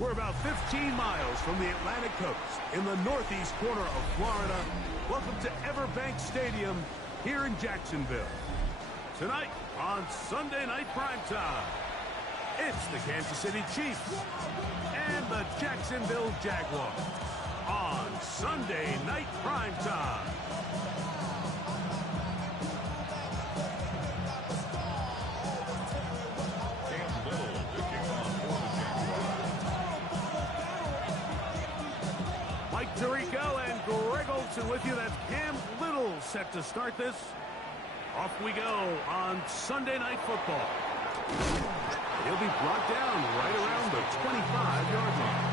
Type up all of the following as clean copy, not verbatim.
We're about 15 miles from the Atlantic coast in the northeast corner of Florida. Welcome to Everbank Stadium here in Jacksonville. Tonight on Sunday Night Primetime, it's the Kansas City Chiefs and the Jacksonville Jaguars on Sunday Night Primetime. Mike Tirico and Greg Olsen with you. That's Cam Little set to start this. Off we go on Sunday Night Football. He'll be brought down right around the 25-yard line.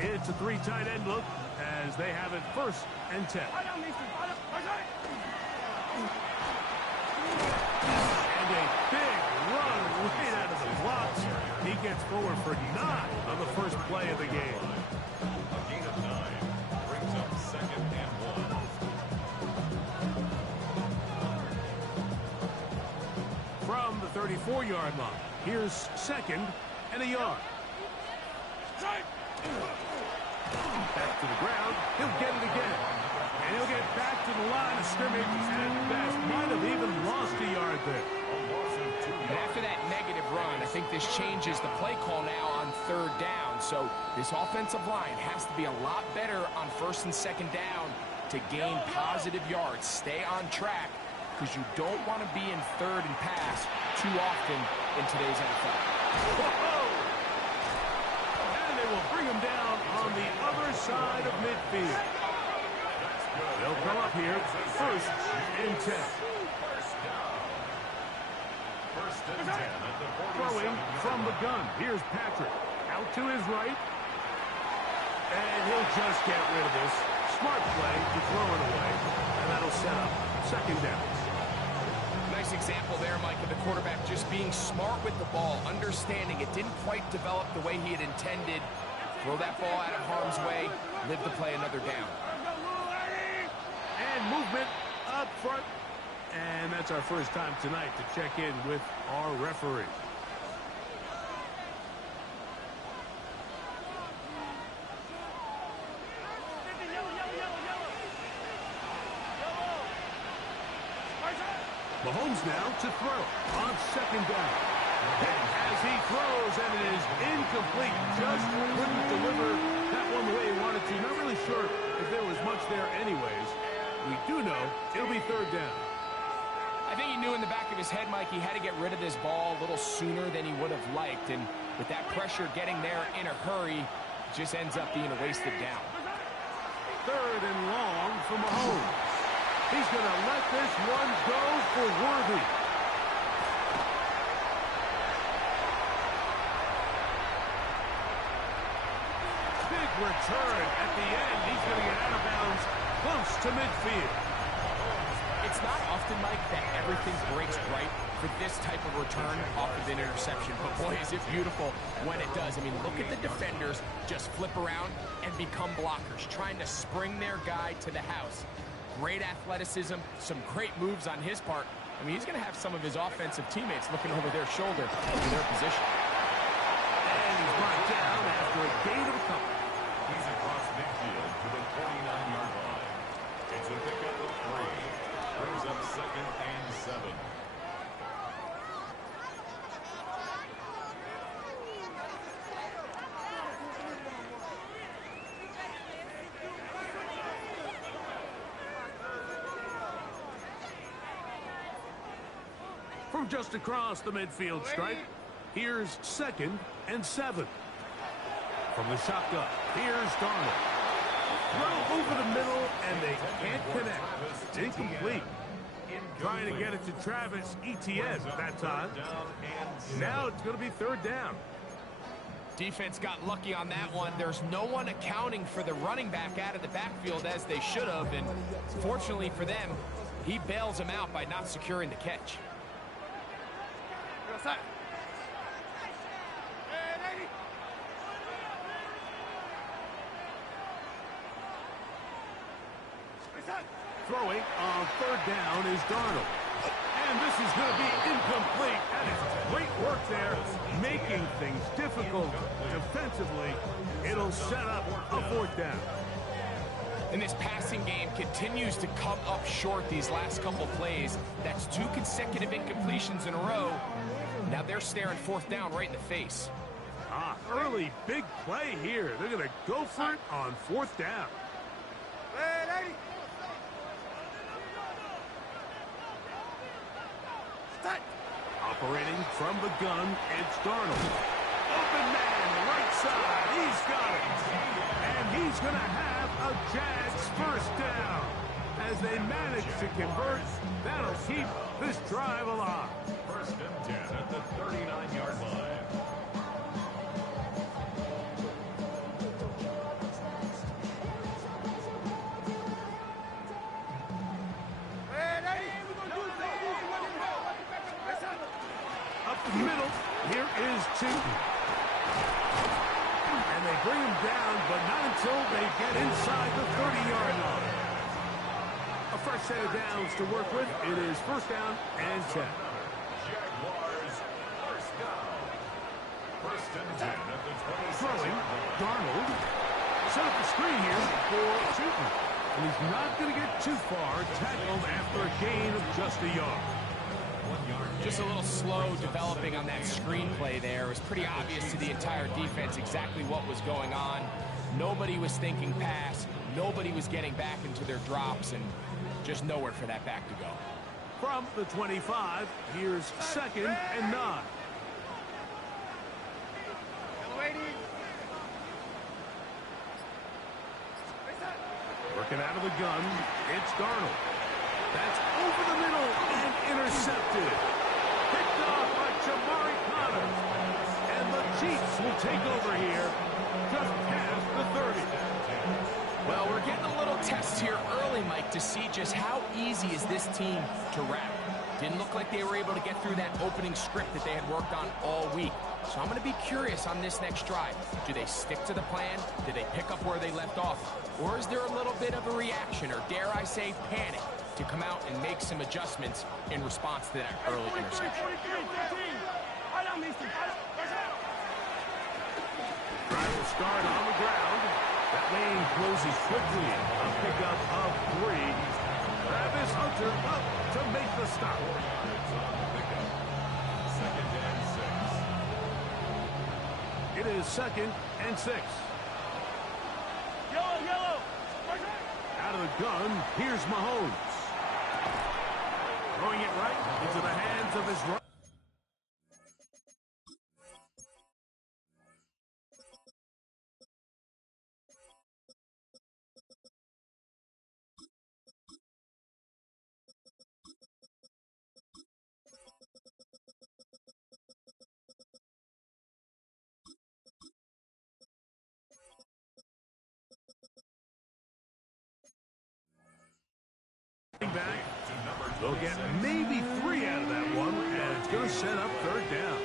It's a three tight end look as they have it 1st and 10. And a big run right out of the blocks. He gets forward for 9 on the first play of the game. A gain of 9 brings up 2nd and 1. From the 34-yard line, here's 2nd and a yard. Back to the ground. He'll get it again. And he'll get back to the line of scrimmage and best. Might have even lost a yard there. And after that negative run, I think this changes the play call now on 3rd down. So this offensive line has to be a lot better on 1st and 2nd down to gain positive yards. Stay on track because you don't want to be in 3rd and pass too often in today's NFL. Whoa! And they will bring him down on the other side of midfield. They'll come up here 1st and 10. Throwing from the gun. Here's Patrick. Out to his right. And he'll just get rid of this. Smart play to throw it away. And that'll set up 2nd down. Nice example there, Mike, of the quarterback just being smart with the ball, understanding it didn't quite develop the way he had intended. Throw that ball out of harm's way, live to play another down. And movement up front. And that's our first time tonight to check in with our referee. Mahomes now to throw on 2nd down. As he throws, and it is incomplete. Just couldn't deliver that one the way he wanted to. Not really sure if there was much there anyways. We do know it'll be 3rd down. I think he knew in the back of his head, Mike, he had to get rid of this ball a little sooner than he would have liked. And with that pressure getting there in a hurry, it just ends up being a wasted down. 3rd and long for Mahomes. He's going to let this one go for Worthy. Big return at the end. He's going to get out of bounds close to midfield. It's not often, Mike, that everything breaks right for this type of return off of an interception. But boy, is it beautiful when it does. I mean, look at the defenders just flip around and become blockers, trying to spring their guy to the house. Great athleticism, some great moves on his part. I mean, he's going to have some of his offensive teammates looking over their shoulder into their position. And he's brought down after a gain of a couple. He's across midfield to the 49-yard line. It's a pickup of 3. Brings up 2nd and 7. From just across the midfield stripe, here's 2nd and 7. From the shotgun, here's Darnold. Throw over the middle, and they can't connect. Incomplete. Trying to get it to Travis Etienne that time. Now it's going to be 3rd down. Defense got lucky on that one. There's no one accounting for the running back out of the backfield as they should have, and fortunately for them, he bails him out by not securing the catch. Throwing on third down is Darnold. And this is going to be incomplete. And it's great work there, making things difficult defensively. It'll set up a fourth down. And this passing game continues to come up short these last couple plays. That's 2 consecutive incompletions in a row. Now they're staring fourth down right in the face. Early big play here. They're going to go for it on fourth down. Operating from the gun, it's Darnold. Open man, right side. He's got it. And he's going to have a Jags first down. As they manage to convert, that'll keep this drive alive. First and 10 at the 39-yard line. Middle, here is Chief. And they bring him down, but not until they get inside the 30-yard line. A fresh set of downs to work with. It is first down and 10. Jaguars, first down. First and 10 at the 26. Throwing, Darnold. Set up the screen here for Chutin. And he's not going to get too far. Tackled after a gain of just a yard. Just a little slow developing on that screenplay there. It was pretty obvious to the entire defense exactly what was going on. Nobody was thinking pass. Nobody was getting back into their drops, and just nowhere for that back to go. From the 25, here's second and 9. Working out of the gun, it's Darnold. That's over the middle and intercepted. Picked off by Jamari Connors. And the Chiefs will take over here just past the 30. Well, we're getting a little test here early, Mike, to see just how easy is this team to wrap. Didn't look like they were able to get through that opening script that they had worked on all week. So I'm going to be curious on this next drive. Do they stick to the plan? Do they pick up where they left off? Or is there a little bit of a reaction, or dare I say panic, to come out and make some adjustments in response to that early interception? Drive will start on the ground. That lane closes quickly. A pickup of 3. Travis Hunter up to make the stop. Second and 6. It is second and 6. Yellow. Out of the gun, here's Mahomes. Throwing it right into the hands of his right. Back. They'll get maybe 3 out of that one, and it's going to set up third down.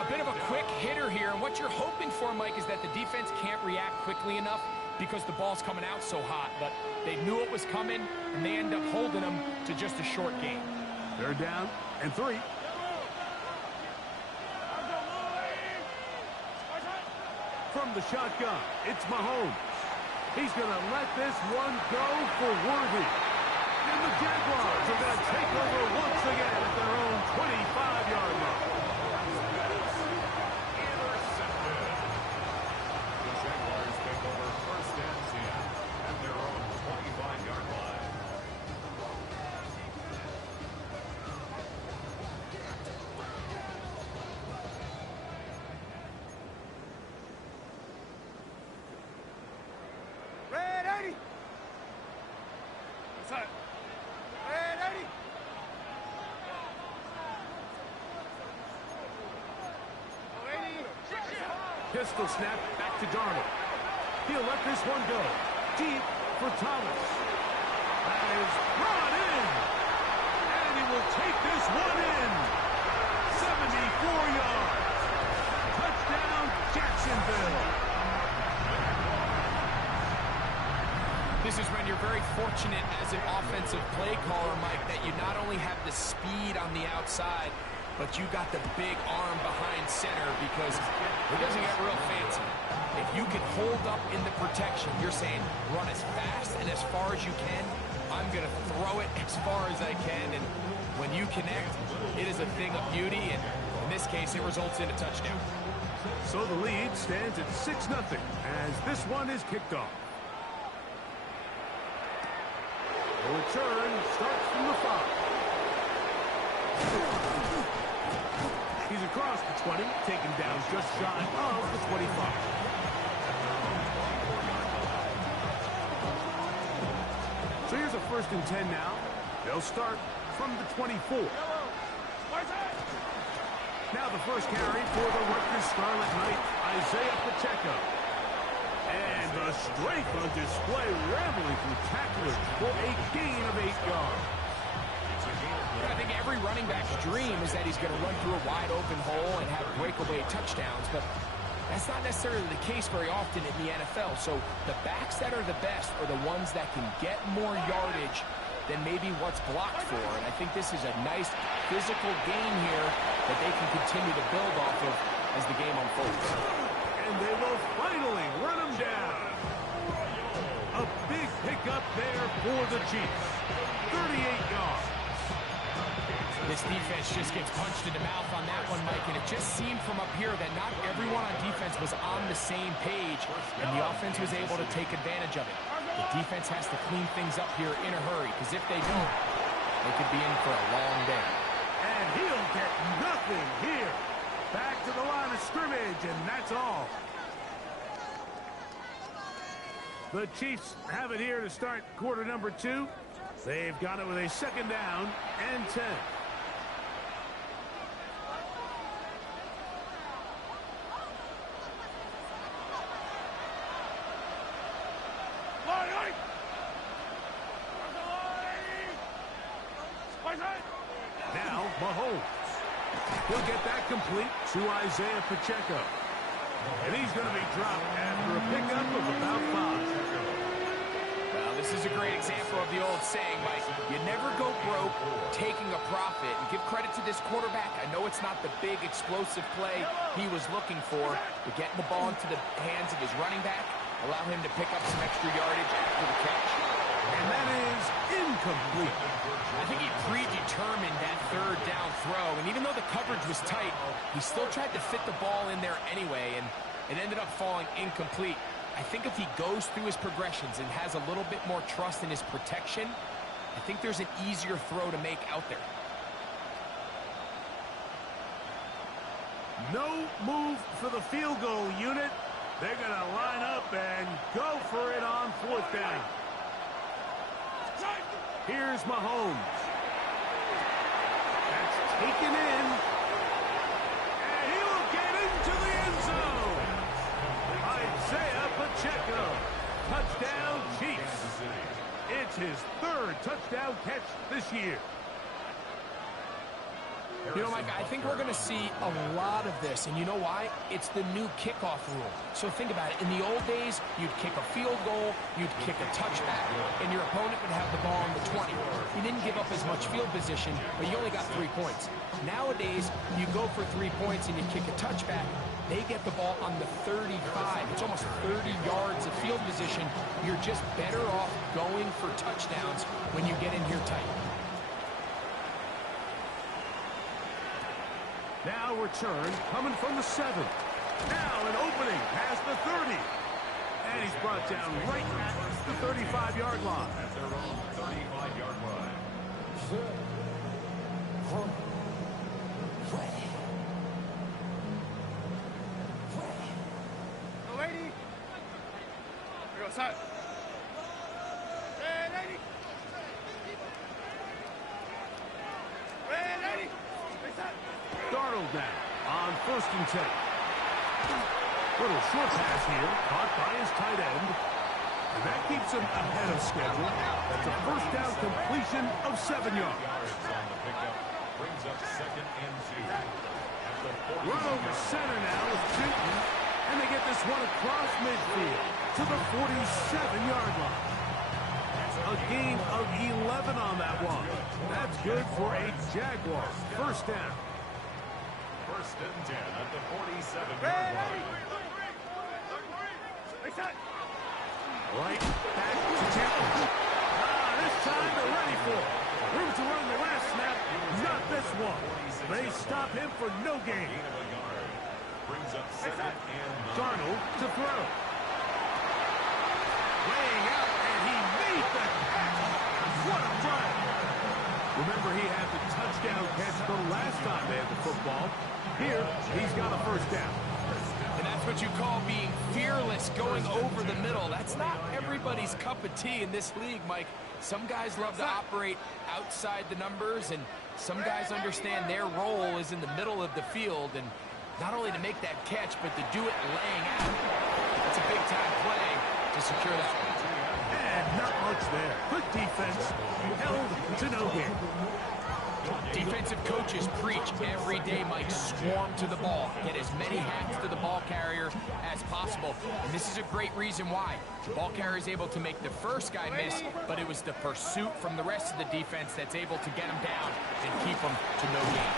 A bit of a quick hitter here, and what you're hoping for, Mike, is that the defense can't react quickly enough because the ball's coming out so hot, but they knew it was coming, and they end up holding them to just a short game. Third down and 3. From the shotgun, it's Mahomes. He's going to let this one go for Worthy. And the Jaguars are going to take over once again at their own 25-yard line. Intercepted. The Jaguars take over first and 10 at their own 25-yard line. Ready. Ready. Pistol snap back to Darnold. He'll let this one go. Deep for Thomas. That is brought in. And he will take this one in. 74 yards. Touchdown, Jacksonville. This is when you're very fortunate as an offensive play caller, Mike, that you not only have the speed on the outside, but you got the big arm behind center because it doesn't get real fancy. If you can hold up in the protection, you're saying run as fast and as far as you can. I'm going to throw it as far as I can, and when you connect, it is a thing of beauty, and in this case, it results in a touchdown. So the lead stands at 6-0 as this one is kicked off. The return starts from the 5. He's across the 20, taken down just shy of the 25. So here's a 1st and 10 now. They'll start from the 24. Now the first carry for the Rutgers Scarlet Knights, Isaiah Pacheco. And the strength on display, rambling through tacklers for a gain of 8 yards. I think every running back's dream is that he's going to run through a wide open hole and have breakaway touchdowns, but that's not necessarily the case very often in the NFL. So the backs that are the best are the ones that can get more yardage than maybe what's blocked for. And I think this is a nice physical game here that they can continue to build off of as the game unfolds. And they will finally run him down. A big pickup there for the Chiefs. 38 yards. This defense just gets punched in the mouth on that one, Mike, and it just seemed from up here that not everyone on defense was on the same page, and the offense was able to take advantage of it. The defense has to clean things up here in a hurry, because if they don't, they could be in for a long day. And he'll get nothing here. Back to the line of scrimmage, and that's all. The Chiefs have it here to start quarter number 2. They've got it with a 2nd down and 10. Now, Mahomes. He'll get that complete to Isaiah Pacheco. And he's going to be dropped after a pickup of about 5. Well, this is a great example of the old saying, Mike. You never go broke taking a profit. And give credit to this quarterback. I know it's not the big explosive play he was looking for, but getting the ball into the hands of his running back, allow him to pick up some extra yardage after the catch. And that is incomplete. I think he predetermined that 3rd down throw, and even though the coverage was tight, he still tried to fit the ball in there anyway, and it ended up falling incomplete. I think if he goes through his progressions and has a little bit more trust in his protection, I think there's an easier throw to make out there. No move for the field goal unit. They're going to line up and go for it on 4th down. Here's Mahomes. That's taken in. And he will get into the end zone. Isaiah Pacheco. Touchdown, Chiefs. It's his 3rd touchdown catch this year. You know, Mike, I think we're going to see a lot of this, and you know why? It's the new kickoff rule. So think about it. In the old days, you'd kick a field goal, you'd kick a touchback, and your opponent would have the ball on the 20. You didn't give up as much field position, but you only got 3 points. Nowadays, you go for 3 points and you kick a touchback, they get the ball on the 35. It's almost 30 yards of field position. You're just better off going for touchdowns when you get in here tight. Now return coming from the 7. Now an opening past the 30. And he's brought down right at the 35-yard line. At their own 35-yard line. Lady. Here goes that. Red 80. Red 80. Darnold now on 1st and 10. Little short pass here, caught by his tight end. And that keeps him ahead of schedule. That's a first down completion of 7 yards. On the pickup, brings up second and 2. At the 40. Run over center now with Newton. And they get this one across midfield to the 47-yard line. A gain of 11 on that one. That's good for a Jaguar. First down. First and 10 at the 47-yard line. Right back to Tampa. This time they're ready for it. Room to run the last snap. Not this one. They stop him for no gain. Brings up second and 9. Darnold to throw. Laying out, and he made the catch. What a play. Remember, he had the touchdown catch the last time they had the football. Here, he's got a first down. And that's what you call being fearless, going over the middle. That's not everybody's cup of tea in this league, Mike. Some guys love to operate outside the numbers, and some guys understand their role is in the middle of the field, and not only to make that catch, but to do it laying out. It's a big-time play to secure that one. And not much there. Good defense. Held to no gain. Defensive coaches preach every day, Mike, swarm to the ball. Get as many hacks to the ball carrier as possible. And this is a great reason why. The ball carrier is able to make the first guy miss, but it was the pursuit from the rest of the defense that's able to get him down and keep him to no gain.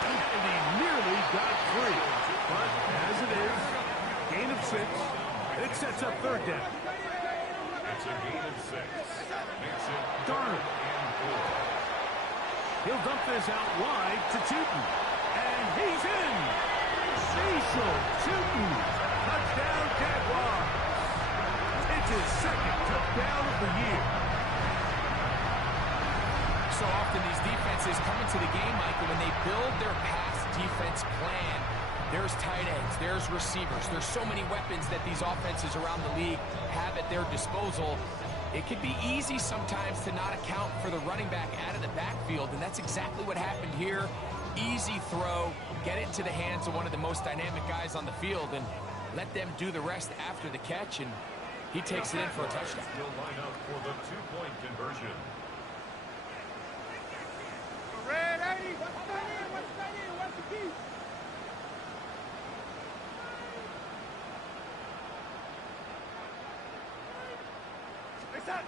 And he nearly got free. But as it is, gain of 6. It sets up third down. It's a gain of 6. Makes it Darnold. and 4. He'll dump this out wide to Tootin. And he's in. Cecil Tootin. Touchdown, Jaguars. It's his second touchdown of the year. So often these defenses come into the game, Mike, and when they build their pass defense plan, there's tight ends, there's receivers, there's so many weapons that these offenses around the league have at their disposal. It could be easy sometimes to not account for the running back out of the backfield, and that's exactly what happened here. Easy throw, get it into the hands of one of the most dynamic guys on the field, and let them do the rest after the catch, and he takes it in for a touchdown. Still line up for the 2-point conversion.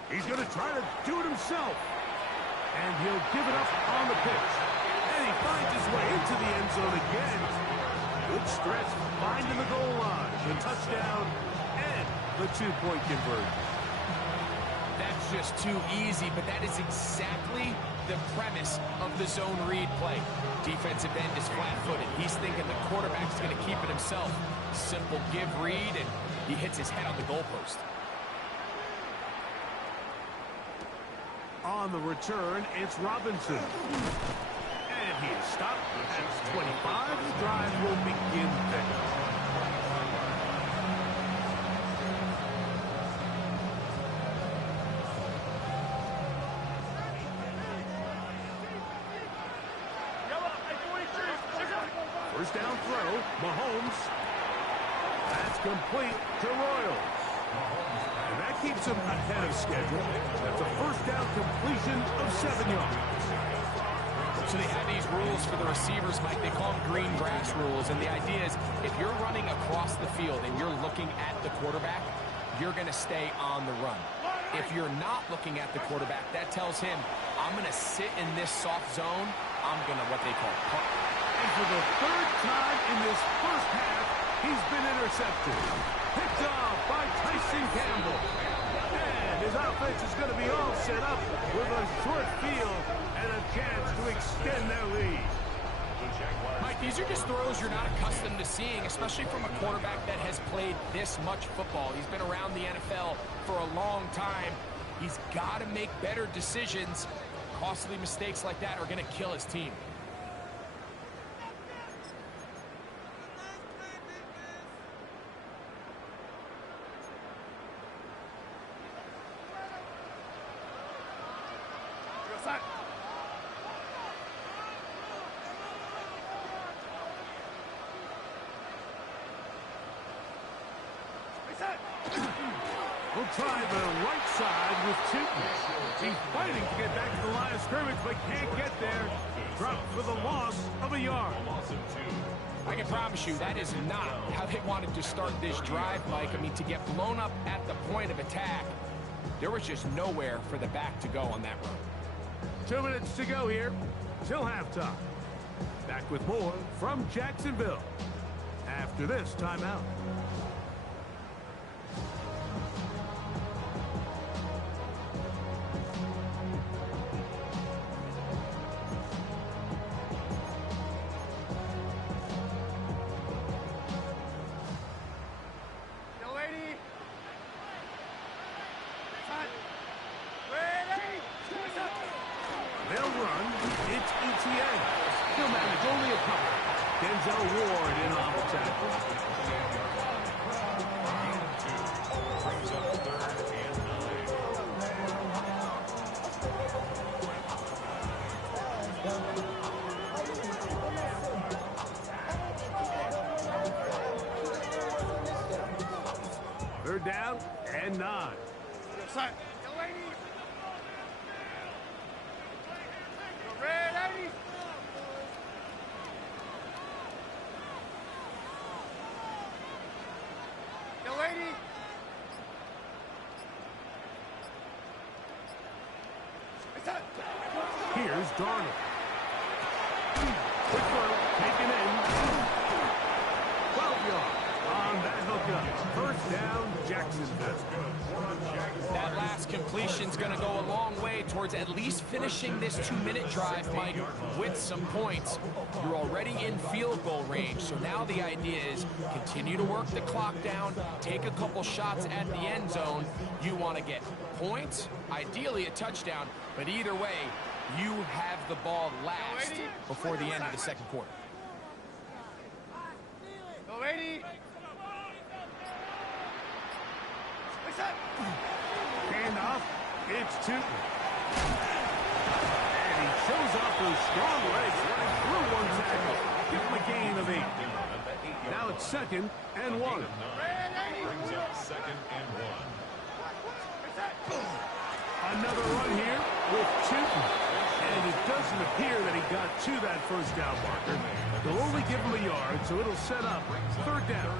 He's going to try to do it himself. And he'll give it up on the pitch. And he finds his way into the end zone again. Good stretch, finding the goal line. The touchdown and the 2-point conversion. That's just too easy, but that is exactly the premise of the zone read play. Defensive end is flat-footed. He's thinking the quarterback's going to keep it himself. Simple give read, and he hits his head on the goalpost. On the return, it's Robinson. And he is stopped at 25. The drive will begin there. First down throw, Mahomes. That's complete to Royals. And that keeps him ahead of schedule. That's a first down completion of 7 yards. So they have these rules for the receivers, Mike. They call them green grass rules. And the idea is if you're running across the field and you're looking at the quarterback, you're going to stay on the run. If you're not looking at the quarterback, that tells him, I'm going to sit in this soft zone. I'm going to what they call punt. And for the third time in this first half, he's been intercepted. Picked off by Tyson Campbell. And his offense is going to be all set up with a short field and a chance to extend their lead. Mike, these are just throws you're not accustomed to seeing, especially from a quarterback that has played this much football. He's been around the NFL for a long time. He's got to make better decisions. Costly mistakes like that are going to kill his team. try the right side with Tootin. He's fighting to get back to the line of scrimmage, but can't get there. Dropped for the loss of a yard. I can promise you that is not how they wanted to start this drive, Mike. I mean, to get blown up at the point of attack, there was just nowhere for the back to go on that run. 2 minutes to go here till halftime. Back with more from Jacksonville after this timeout. They'll run. It's ETA. He'll manage only a couple. Denzel Ward in on the tackle. Brings up 3rd and 9. 3rd down and 9. Here's Darnold. Quick throw, taken in. 12 yards on that hookup. 1st down, Jacksonville. That last completion's going to go a long way towards at least finishing this 2-minute drive, Mike, with some points. You're already in field goal range, so now the idea is continue to work the clock down, take a couple shots at the end zone. You want to get points, ideally a touchdown, but either way, you have the ball last before the end of the 2nd quarter. Handoff, it's Tootin. And he shows off those strong legs right through one tackle. Give him a gain of 8. Now it's 2nd and 1. Brings up 2nd and 1. Another run here with Tootin. And it doesn't appear that he got to that 1st down marker. They'll only give him a yard, so it'll set up 3rd down.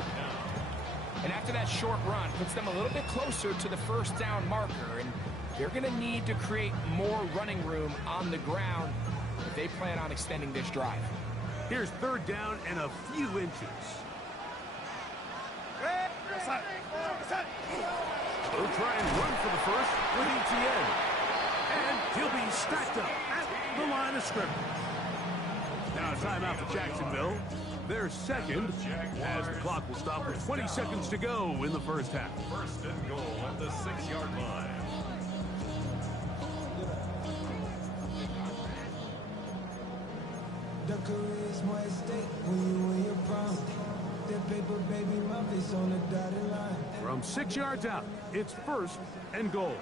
And after that short run, puts them a little bit closer to the 1st down marker. And they're going to need to create more running room on the ground if they plan on extending this drive. Here's 3rd down and a few inches. They'll try and run for the 1st with ETN. And he'll be stacked up at the line of scrimmage. Now a timeout for Jacksonville. They're 2nd as the clock will stop with 20 seconds to go in the 1st half. 1st and goal at the 6-yard line. The career is more at stake when you win your prom. That paper, baby, my face on the dotted line. From 6 yards out, it's 1st and goal.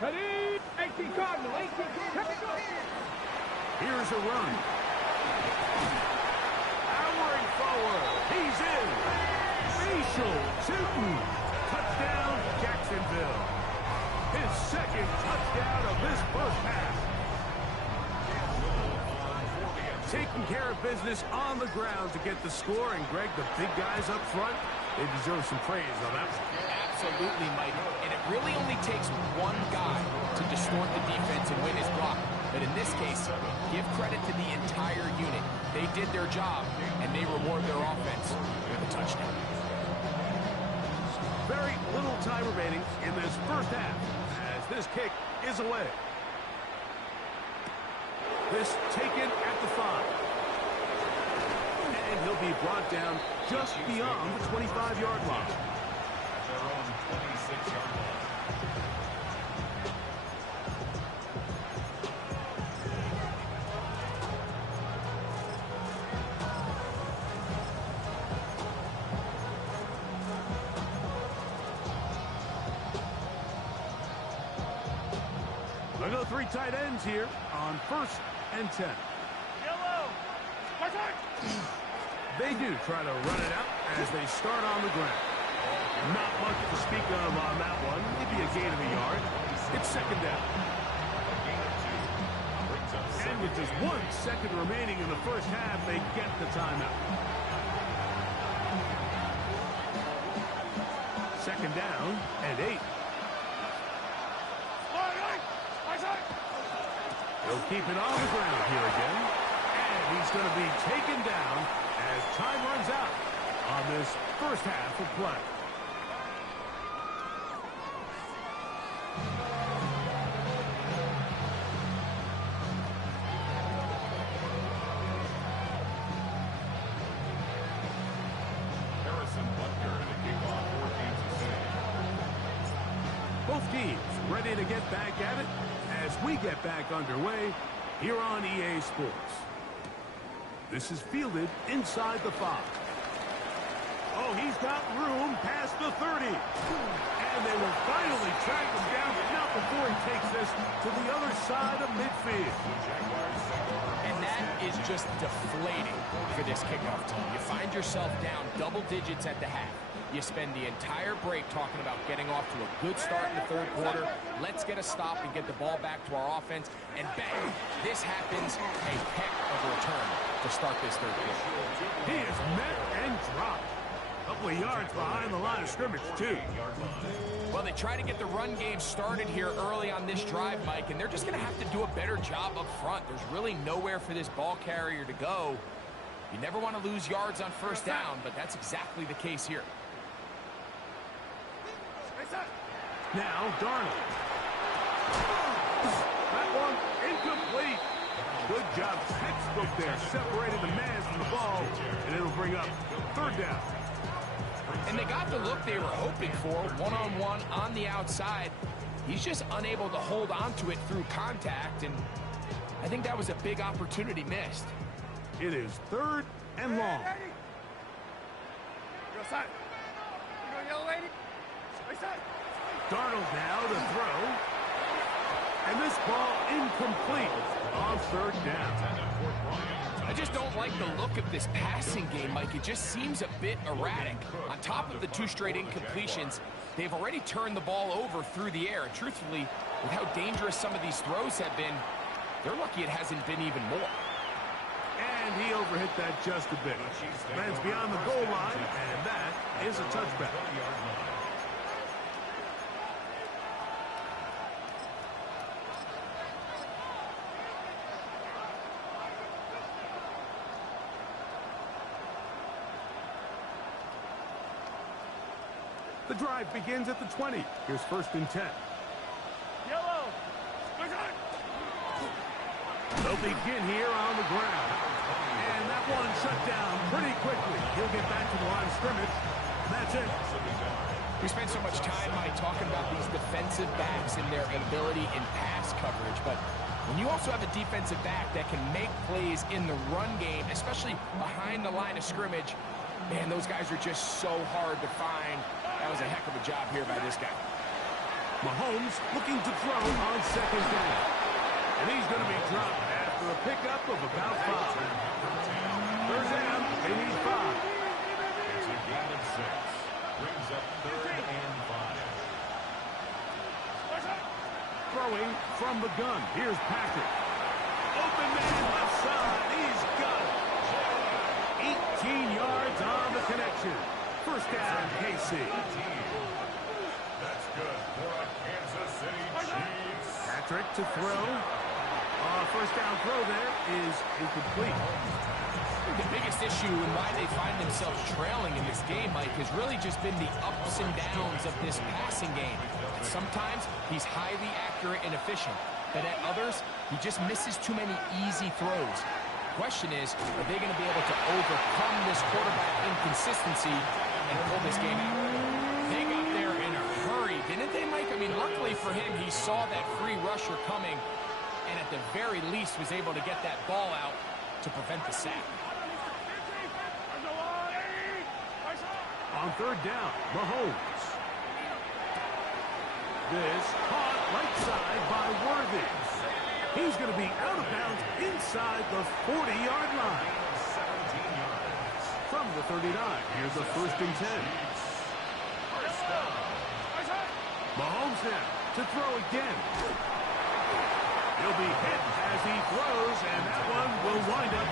Ready? 18 Cardinal, 18 Cardinal. Here's a run. Powering forward. He's in. Facial Tootin. Touchdown, Jacksonville. His 2nd touchdown of this 1st half. Taking care of business on the ground to get the score. And, Greg, the big guys up front, they deserve some praise on that one. Absolutely, Mike. And it really only takes one guy to distort the defense and win his block. But in this case, give credit to the entire unit. They did their job, and they reward their offense with a touchdown. Very little time remaining in this 1st half as this kick is away. This taken at the 5. And he'll be brought down just beyond the 25-yard line. At their own 26-yard line. They'll go 3 tight ends here on 1st and 10. Yellow. They do try to run it out as they start on the ground. Not much to speak of on that one. Maybe a gain of a yard. It's second down. And with just 1 second remaining in the first half, they get the timeout. Second down and 8. He'll keep it on the ground here again. And he's going to be taken down as time runs out on this first half of play. Both teams ready to get back at it as we get back underway here on EA Sports. This is fielded inside the 5. Oh, he's got room past the 30. And they will finally track him down, but not before he takes this to the other side of midfield. And that is just deflating for this kickoff team. You find yourself down double digits at the half. You spend the entire break talking about getting off to a good start in the third quarter. Let's get a stop and get the ball back to our offense. And bang, this happens. A heck of a return to start this third quarter. He is met and dropped. A couple of yards behind the line of scrimmage, too. Well, they try to get the run game started here early on this drive, Mike, and they're just going to have to do a better job up front. There's really nowhere for this ball carrier to go. You never want to lose yards on first down, but that's exactly the case here. Now, Darnold. That one incomplete. Good job, textbook there, separating the man from the ball, and it'll bring up third down. And they got the look they were hoping for, one-on-one on the outside. He's just unable to hold on to it through contact, and I think that was a big opportunity missed. It is third and long. Darnold now to throw. And this ball incomplete on third down. I just don't like the look of this passing game, Mike. It just seems a bit erratic. On top of the 2 straight incompletions, they've already turned the ball over through the air. And truthfully, with how dangerous some of these throws have been, they're lucky it hasn't been even more. And he overhit that just a bit. Lands beyond the goal line, and that is a touchback. The drive begins at the 20. Here's first and 10. Yellow. They'll begin here on the ground. And that one shut down pretty quickly. He'll get back to the line of scrimmage. And that's it. We spend so much time, Mike, talking about these defensive backs and their ability in pass coverage. But when you also have a defensive back that can make plays in the run game, especially behind the line of scrimmage, man, those guys are just so hard to find. That was a heck of a job here by this guy. Mahomes looking to throw on second down. And he's going to be dropped after a pickup of about 5. Third down, they need 5. It's a gain of 6. Brings up third and 5. Throwing from the gun. Here's Patrick. Open man left side. He's got it. 18 yards on the connection. First down, KC. That's good for a Kansas City Chiefs. Patrick to throw. First down throw there is incomplete. The biggest issue and why they find themselves trailing in this game, Mike, has really just been the ups and downs of this passing game. Sometimes he's highly accurate and efficient, but at others, he just misses too many easy throws. The question is, are they going to be able to overcome this quarterback inconsistency and pull this game out? They got there in a hurry, didn't they, Mike? I mean, luckily for him, he saw that free rusher coming, and at the very least was able to get that ball out to prevent the sack. On third down, Mahomes. This caught right side by Worthy. He's going to be out of bounds inside the 40-yard line. 17 yards. From the 39, here's a first and 10. Mahomes now to throw again. He'll be hit as he throws, and that one will wind up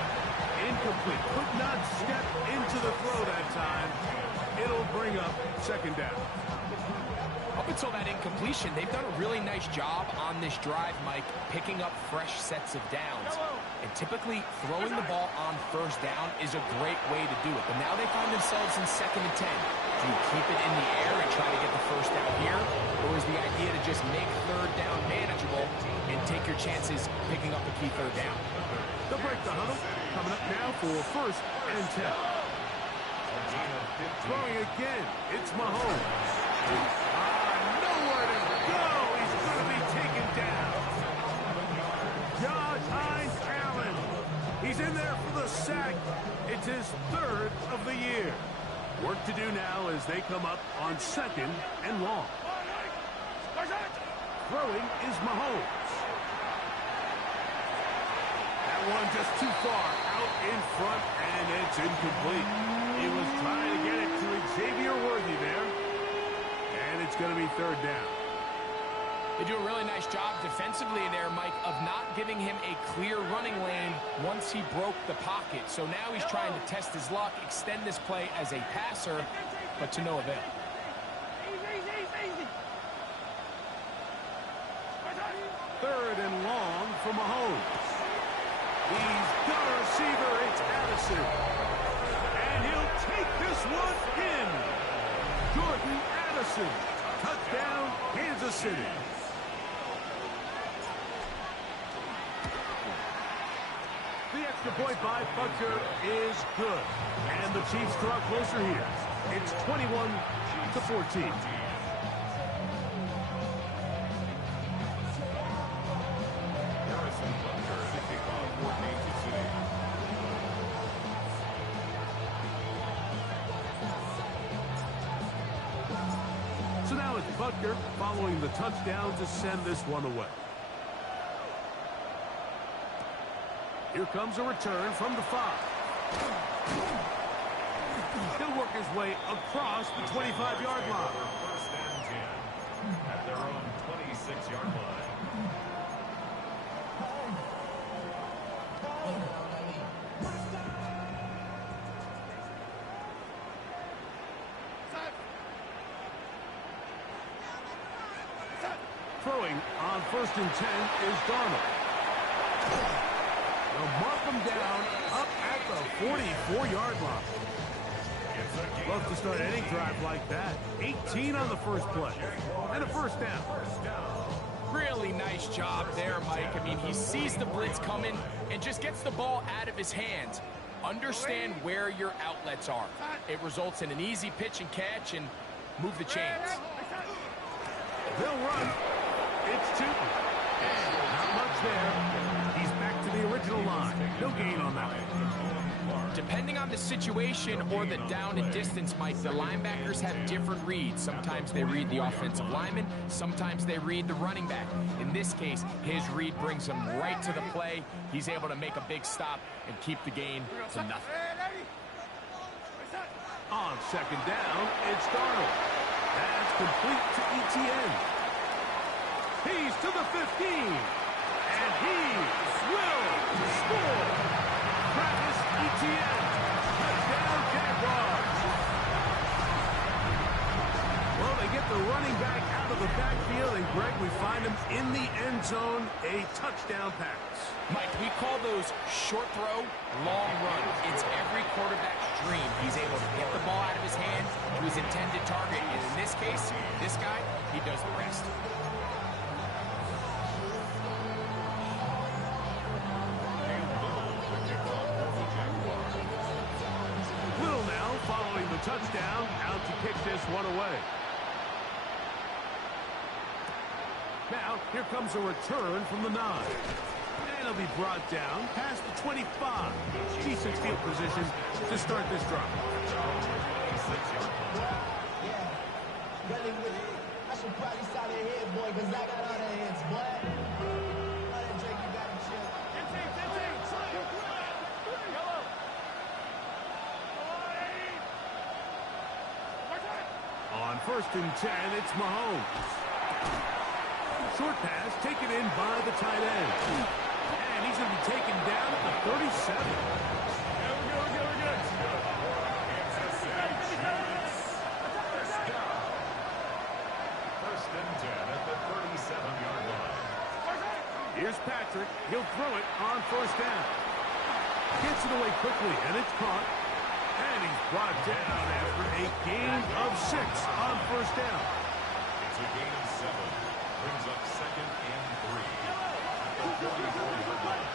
incomplete. Could not step into the throw that time. It'll bring up second down. Up until that incompletion, they've done a really nice job on this drive, Mike, picking up fresh sets of downs. And typically, throwing the ball on first down is a great way to do it. But now they find themselves in 2nd and 10. Do you keep it in the air and try to get the first down here? Or is the idea to just make third down manageable and take your chances picking up a key third down? They'll break the huddle. Coming up now for 1st and 10. Throwing again. It's Mahomes. Nowhere to go. He's going to be taken down. Josh Hines Allen. He's in there for the sack. It's his 3rd of the year. Work to do now as they come up on 2nd and long. Throwing is Mahomes. That one just too far out in front, and it's incomplete. He was trying to get it to Xavier Worthy there, and it's going to be 3rd down. They do a really nice job defensively there, Mike, of not giving him a clear running lane once he broke the pocket. So now he's trying to test his luck, extend this play as a passer, but to no avail. Third and long for Mahomes. He's got a receiver. It's Addison. And he'll take this one in. Jordan Addison. Touchdown, Kansas City. The extra point by Butker is good. And the Chiefs draw closer here. It's 21-14. So now it's Butker following the touchdown to send this one away. Here comes a return from the 5. He'll work his way across the 25-yard line. 1st and 10 at their own 26-yard line. Throwing on 1st and 10 is Darnold. They'll mark him down up at the 44-yard line. Love to start any drive like that. 18 on the first play. And a 1st down. Really nice job there, Mike. I mean, he sees the blitz coming and just gets the ball out of his hands. Understand where your outlets are. It results in an easy pitch and catch and move the chains. They'll run. It's 2. Not much there. He's back to the original line. No gain on that one. Depending on the situation or the down and distance, Mike, the linebackers have different reads. Sometimes they read the offensive lineman. Sometimes they read the running back. In this case, his read brings him right to the play. He's able to make a big stop and keep the gain to nothing. On 2nd down, it's Darnold. That's complete to Etienne. He's to the 15. And he will score. Travis Etienne. Touchdown, Jaguars. Well, they get the running back out of the backfield, and Greg, we find him in the end zone, a touchdown pass. Mike, we call those short throw, long run. It's every quarterback's dream. He's able to get the ball out of his hand to his intended target. And in this case, this guy, he does the rest. Little now following the touchdown, out to kick this one away. Now, here comes a return from the 9. And he'll be brought down past the 25. Decent field position to start this drive. I should probably start a head, boy, because I got all the heads, boy. All that drink, you got to chill. On 1st and 10, it's Mahomes. Short pass taken in by the tight end. And he's going to be taken down at the 37. First and 10 at the 37-yard line. Here's Patrick. He'll throw it on first down. Gets it away quickly, and it's caught. And he's brought down after a gain of 6 on first down. It's a gain of 7. Brings up second and 3 at the 44-yard line.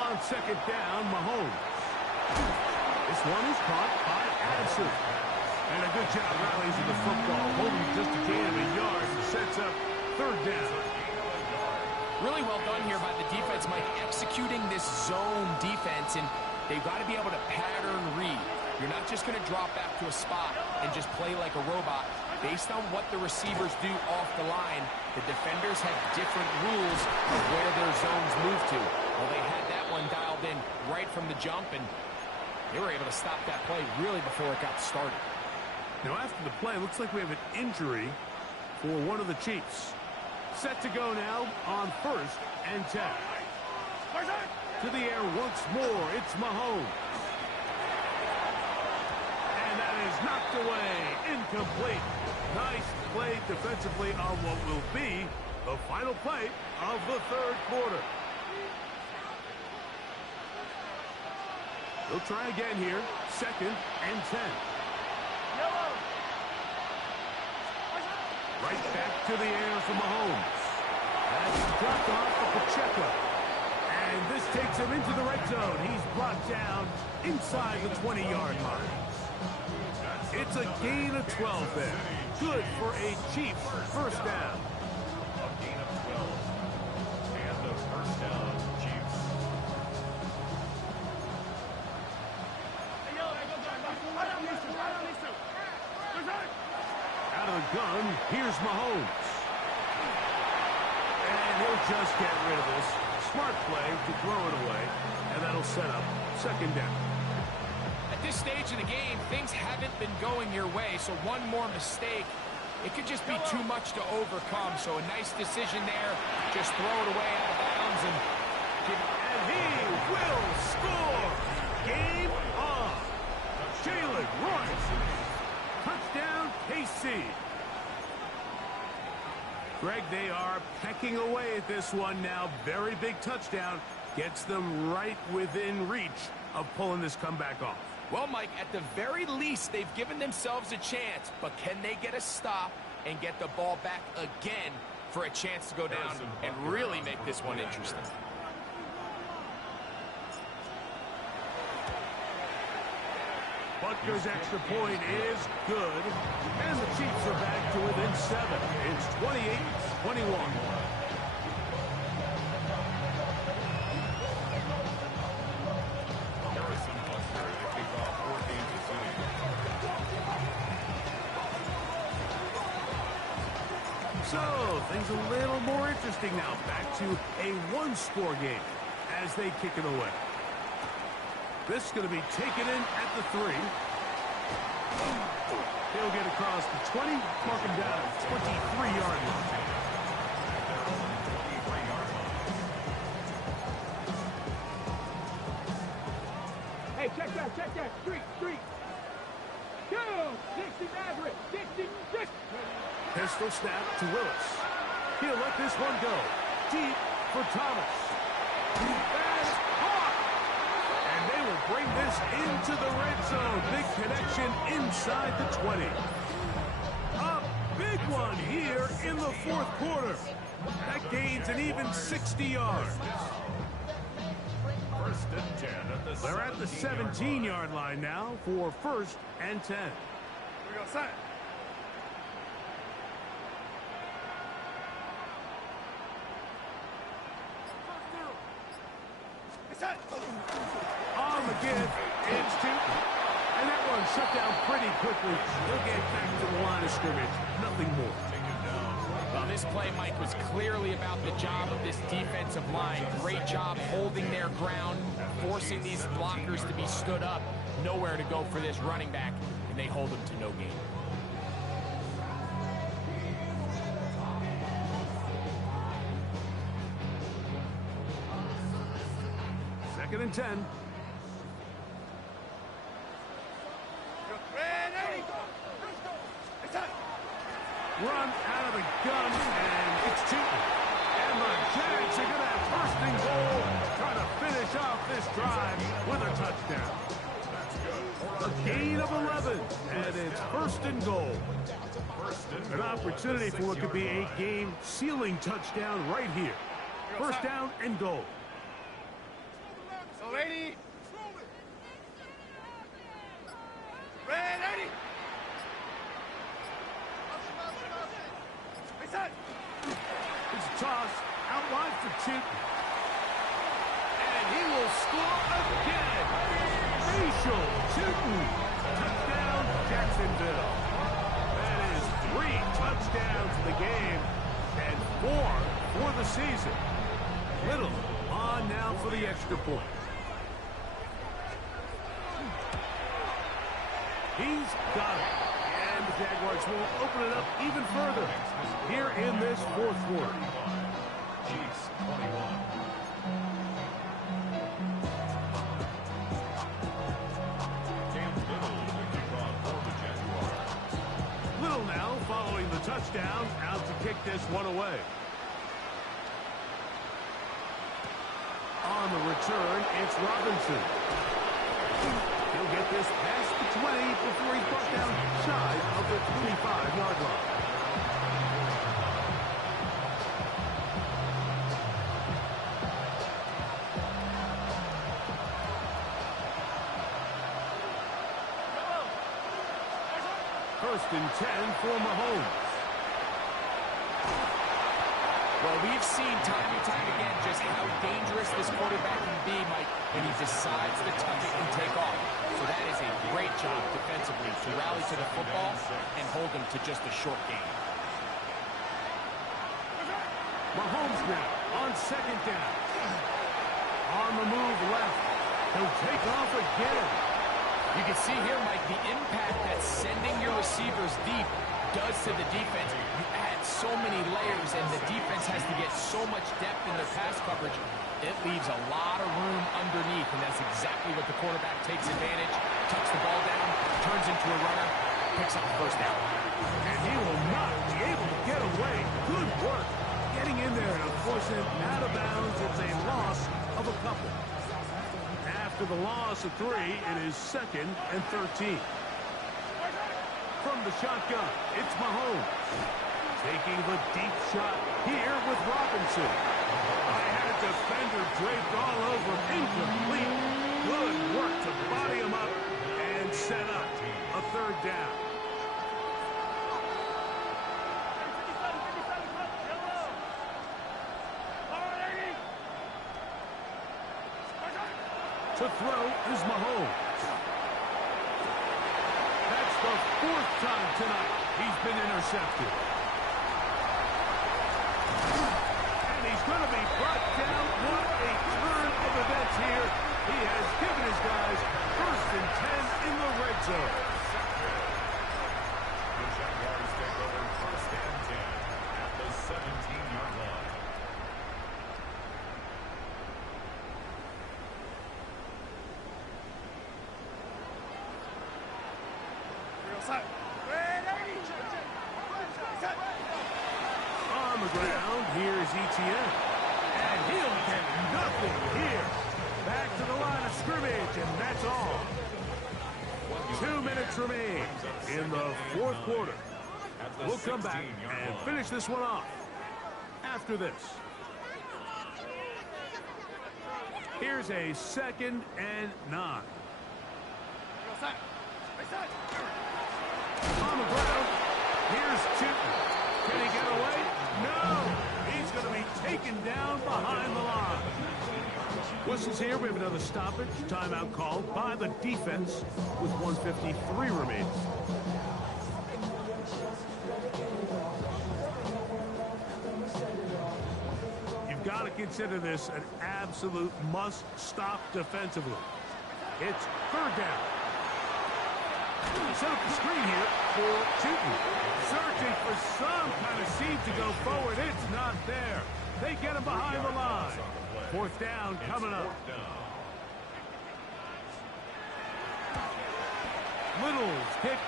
On second down, Mahomes. This one is caught by Addison. And a good job rallies in the football, holding just a gain of a yard and sets up third down. Really well done here by the defense, Mike, executing this zone defense, and they've got to be able to pattern read. You're not just going to drop back to a spot and just play like a robot. Based on what the receivers do off the line, the defenders have different rules of where their zones move to. Well, they had that one dialed in right from the jump, and they were able to stop that play really before it got started. Now, after the play, looks like we have an injury for one of the Chiefs. Set to go now on first and 10. To the air once more, it's Mahomes. And that is knocked away, incomplete. Nice play defensively on what will be the final play of the third quarter. They'll try again here, second and 10. Right back to the air for Mahomes. That's dropped off for Pacheco. And this takes him into the red zone. He's brought down inside the 20-yard line. It's a gain of 12 there. Good for a Chiefs first down. A gain of 12. And the first down, Chiefs. Out of the gun, here's Mahomes. And he'll just get rid of this. Smart play to throw it away, and that'll set up second down. At this stage of the game, things haven't been going your way, so one more mistake, it could just be too much to overcome. So a nice decision there. Just throw it away out of bounds and give it. And he will score. Game on. Jalen Royce. Touchdown, KC. Greg, they are pecking away at this one now. Very big touchdown. Gets them right within reach of pulling this comeback off. Well, Mike, at the very least, they've given themselves a chance, but can they get a stop and get the ball back again for a chance to go down and really make this one interesting? Butker's extra point is good, and the Chiefs are back to within 7. It's 28-21. So, things a little more interesting now. Back to a one-score game as they kick it away. This is going to be taken in at the 3. He'll get across the 20, mark him down at 23-yard line. Hey, check that. Street. 2, 60 Maverick, 66. Pistol snap to Willis. He'll let this one go. Deep for Thomas. That's caught. And they will bring this into the red zone. Big connection inside the 20. A big one here in the fourth quarter. That gains an even 60 yards. First and 10 at the They're at the 17-yard line now for first and 10. Here we go, set. On the give, it's 2. And that one shut down pretty quickly. He'll get back to the line of scrimmage. Nothing more. Well, this play, Mike, was clearly about the job of this defensive line. Great job holding their ground, forcing these blockers to be stood up. Nowhere to go for this running back, and they hold him to no gain. Second and 10. Run out of the gun, and it's Tootin. And the Jags are going to have first and goal, trying to finish off this drive with a touchdown. A gain of 11, and it's first and goal. An opportunity for what could be a game-sealing touchdown right here. First down and goal. So ready? Ready? It's a toss out wide for Tootin. And he will score again. Rachel Tootin. Touchdown, Jacksonville. That is 3 touchdowns in the game and 4 for the season. Little on now for the extra point. He's got it. And the Jaguars will open it up even further here in this fourth quarter. Chiefs 21. Little now following the touchdown, out to kick this one away. On the return, it's Robinson. He'll get this past the 20 before he's brought down shy of the 25-yard line. First and 10 for Mahomes. Well, we've seen time and time again just how dangerous this quarterback can be, Mike, when he decides to tuck it and take off. So that is a great job defensively to rally to the football and hold him to just a short game. Mahomes now on second down. On the move left. He'll take off again. You can see here, Mike, the impact that sending your receivers deep does to the defense. You add so many layers, and the defense has to get so much depth in their pass coverage. It leaves a lot of room underneath, and that's exactly what the quarterback takes advantage, tucks the ball down, turns into a runner, picks up the first down. And he will not be able to get away. Good work getting in there and forcing him out of bounds. It's a loss of a couple. After the loss of 3, it is second and 13. From the shotgun, it's Mahomes. Taking the deep shot here with Robinson. I had a defender draped all over him. Incomplete. Good work to body him up and set up a third down. To throw is Mahomes. That's the 4th time tonight he's been intercepted. And he's going to be brought down. What a turn of events here. He has given his guys first and 10 in the red zone. The Jaguars take over first and 10 at the 17-yard line. On the ground, here's Etienne. And he'll get nothing here. Back to the line of scrimmage, and that's all. 2 minutes remain in the fourth quarter. We'll come back and finish this one off after this. Here's a 2nd and 9. On the ground, here's Tootin. Can he get away? No! He's going to be taken down behind the line. Whistles here. We have another stoppage. Timeout called by the defense with 1:53 remaining. You've got to consider this an absolute must-stop defensively. It's third down. Set up the screen here for Tootin. Searching for some kind of seam to go forward. It's not there. They get him behind the line. 4th down coming up. Little's kick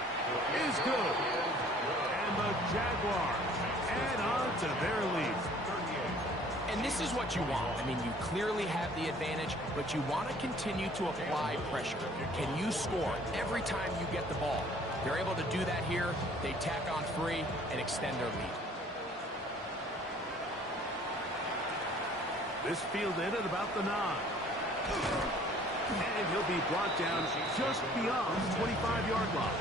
is good. And the Jaguars add on to their lead. And this is what you want. I mean, you clearly have the advantage, but you want to continue to apply pressure. Can you score every time you get the ball? They're able to do that here. They tack on 3 and extend their lead. This fielded at about the 9. And he'll be brought down just beyond the 25-yard line.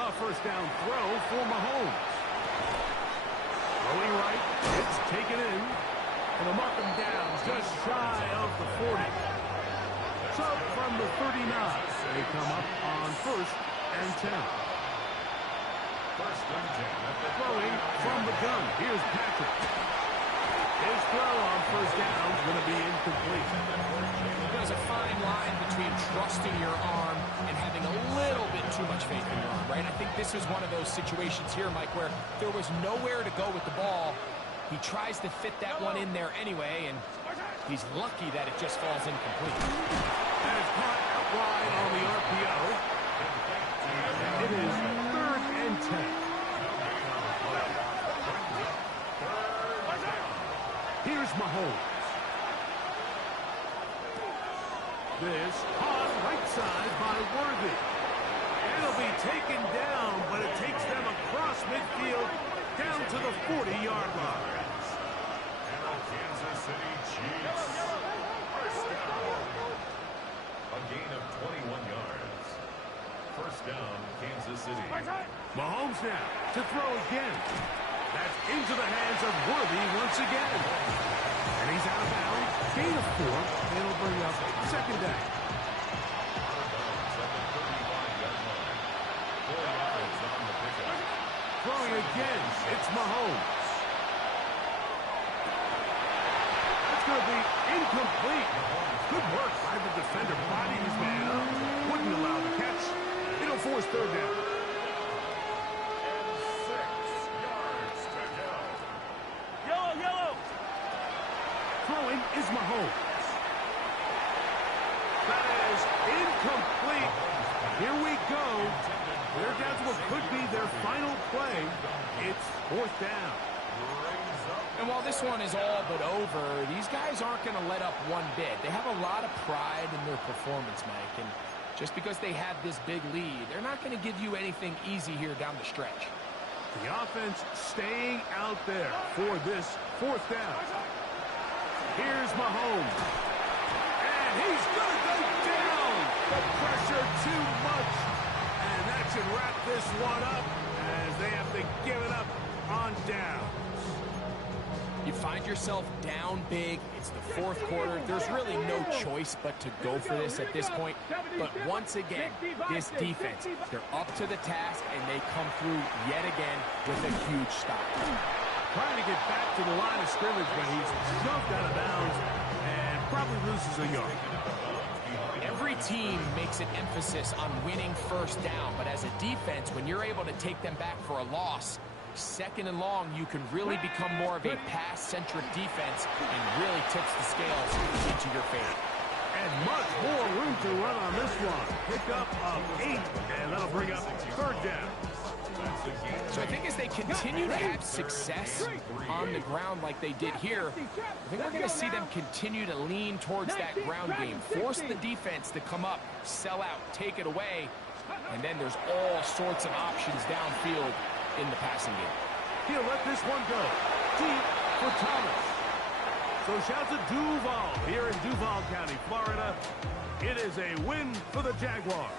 A first down throw for Mahomes. Throwing right, it's taken in. And they'll mark him down just shy of the 40. So from the 39, they come up on 1st and 10. Throwing from the gun. Here's Patrick. His throw on first down is going to be incomplete. There's a fine line between trusting your arm and having a little bit too much faith in your arm, right? I think this is one of those situations here, Mike, where there was nowhere to go with the ball. He tries to fit that one in there anyway, and he's lucky that it just falls incomplete. That is caught out wide on the RPO. It is 3rd and 10. Here's Mahomes. This caught right side by Worthy. It'll be taken down, but it takes them across midfield down to the 40-yard line. Kansas City Chiefs. First down. A gain of 21 yards. First down, Kansas City. Mahomes now to throw again. That's into the hands of Worthy once again. And he's out of bounds. Gain of 4. It'll bring up 2nd down. Throwing again. It's Mahomes. That's going to be incomplete. Good work by the defender. Body his man up. Wouldn't allow the catch. It'll force 3rd down. Throwing is Mahomes. That is incomplete. Here we go. They're down to what could be their final play. It's 4th down. And while this one is all but over, these guys aren't going to let up one bit. They have a lot of pride in their performance, Mike. And just because they have this big lead, they're not going to give you anything easy here down the stretch. The offense staying out there for this 4th down. Here's Mahomes. And he's going to go down. The pressure too much. And that should wrap this one up as they have to give it up on downs. You find yourself down big. It's the 4th quarter. There's really no choice but to go for this at this point. But once again, this defense, they're up to the task, and they come through yet again with a huge stop. Trying to get back to the line of scrimmage, but he's shoved out of bounds and probably loses a yard. Every team makes an emphasis on winning first down, but as a defense, when you're able to take them back for a loss, 2nd and long, you can really become more of a pass-centric defense and really tips the scales into your favor. And much more room to run on this one. Pick up of 8, and that'll bring up 3rd down. So I think as they continue to have success on the ground like they did here, I think we're going to see them continue to lean towards that ground game, force the defense to come up, sell out, take it away, and then there's all sorts of options downfield in the passing game. He'll let this one go deep for Thomas. So shout to Duval here in Duval County, Florida. It is a win for the Jaguars.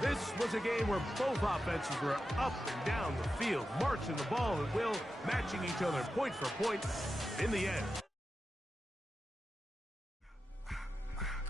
This was a game where both offenses were up and down the field, marching the ball at will, matching each other point for point in the end.